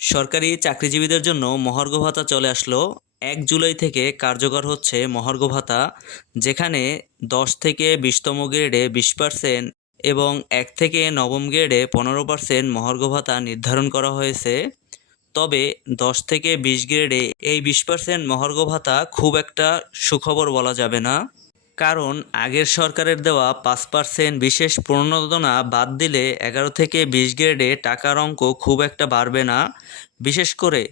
সরকারি চাকরিজীবীদের জন্য মহার্ঘ ভাতা চলে আসলো। এক জুলাই থেকে কার্যকর হচ্ছে মহার্ঘ ভাতা, যেখানে দশ থেকে বিশতম গ্রেডে বিশ পার্সেন্ট এবং এক থেকে নবম গ্রেডে পনেরো পার্সেন্ট মহার্ঘ ভাতা নির্ধারণ করা হয়েছে। তবে দশ থেকে বিশ গ্রেডে এই বিশ পার্সেন্ট মহার্ঘ ভাতা খুব একটা সুখবর বলা যাবে না। কারণ আগের সরকারের দেওয়া পাঁচ পার্সেন্ট বিশেষ প্রণোদনা বাদ দিলে এগারো থেকে বিশ গ্রেডে টাকার অঙ্ক খুব একটা বাড়বে না। বিশেষ করে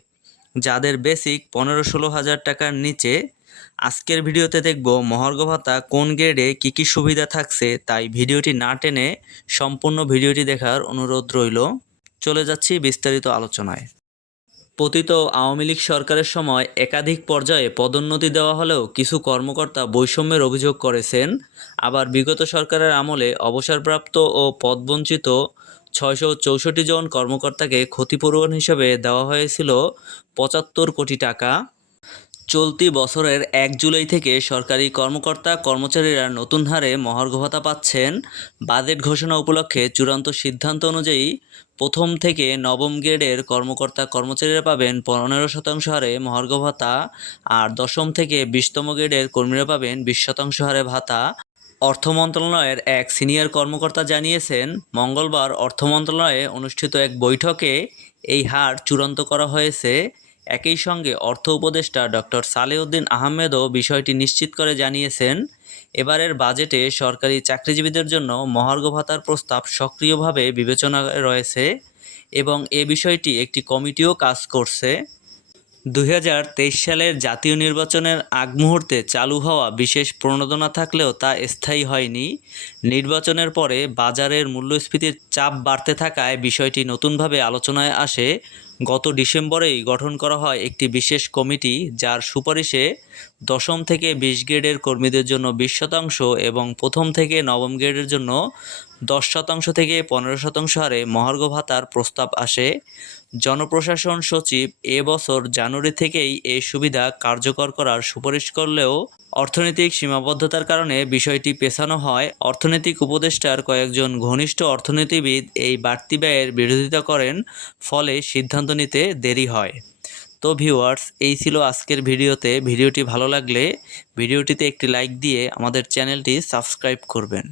যাদের বেসিক পনেরো ষোলো হাজার টাকার নিচে, আজকের ভিডিওতে দেখব মহার্ঘ ভাতা কোন গ্রেডে কী কী সুবিধা থাকছে, তাই ভিডিওটি না টেনে সম্পূর্ণ ভিডিওটি দেখার অনুরোধ রইল। চলে যাচ্ছি বিস্তারিত আলোচনায়। পতিত আওয়ামী লীগ সরকারের সময় একাধিক পর্যায়ে পদোন্নতি দেওয়া হলেও কিছু কর্মকর্তা বৈষম্যের অভিযোগ করেছেন। আবার বিগত সরকারের আমলে অবসরপ্রাপ্ত ও পদবঞ্চিত ছয়শো চৌষট্টি জন কর্মকর্তাকে ক্ষতিপূরণ হিসেবে দেওয়া হয়েছিল পঁচাত্তর কোটি টাকা। চলতি বছরের এক জুলাই থেকে সরকারি কর্মকর্তা কর্মচারীরা নতুন হারে মহার্ঘ ভাতা পাচ্ছেন। বাজেট ঘোষণা উপলক্ষে চূড়ান্ত সিদ্ধান্ত অনুযায়ী প্রথম থেকে নবম গ্রেডের কর্মকর্তা কর্মচারীরা পাবেন পনেরো শতাংশ হারে মহার্ঘ ভাতা আর দশম থেকে বিশতম গ্রেডের কর্মীরা পাবেন বিশ শতাংশ হারে ভাতা। অর্থ মন্ত্রণালয়ের এক সিনিয়র কর্মকর্তা জানিয়েছেন, মঙ্গলবার অর্থ মন্ত্রণালয়ে অনুষ্ঠিত এক বৈঠকে এই হার চূড়ান্ত করা হয়েছে। একই সঙ্গে অর্থ উপদেষ্টা ডক্টর সালেউদ্দিন আহমেদও বিষয়টি নিশ্চিত করে জানিয়েছেন, এবারের বাজেটে সরকারি চাকরিজীবীদের জন্য মহার্ঘ ভাতার প্রস্তাব সক্রিয়ভাবে বিবেচনায় রয়েছে এবং এ বিষয়টি একটি কমিটিও কাজ করছে। দু হাজার তেইশ সালের জাতীয় নির্বাচনের আগ মুহূর্তে চালু হওয়া বিশেষ প্রণোদনা থাকলেও তা স্থায়ী হয়নি। নির্বাচনের পরে বাজারের মূল্যস্ফীতির চাপ বাড়তে থাকায় বিষয়টি নতুনভাবে আলোচনায় আসে। গত ডিসেম্বরেই গঠন করা হয় একটি বিশেষ কমিটি, যার সুপারিশে দশম থেকে বিশ গ্রেডের কর্মীদের জন্য বিশ শতাংশ এবং প্রথম থেকে নবম গ্রেডের জন্য দশ শতাংশ থেকে পনেরো শতাংশ হারে মহার্ঘ ভাতার প্রস্তাব আসে। জনপ্রশাসন সচিব এ বছর জানুয়ারি থেকেই এই সুবিধা কার্যকর করার সুপারিশ করলেও অর্থনৈতিক সীমাবদ্ধতার কারণে বিষয়টি পেছানো হয়। অর্থনৈতিক উপদেষ্টার কয়েকজন ঘনিষ্ঠ অর্থনীতিবিদ এই বাড়তি ব্যয়ের বিরোধিতা করেন, ফলে সিদ্ধান্ত নিতে দেরি হয়। তো ভিউয়ার্স এই ছিল আজকের ভিডিওতে। ভিডিওটি ভালো লাগলে ভিডিওটিতে একটি লাইক দিয়ে আমাদের চ্যানেলটি সাবস্ক্রাইব করবেন।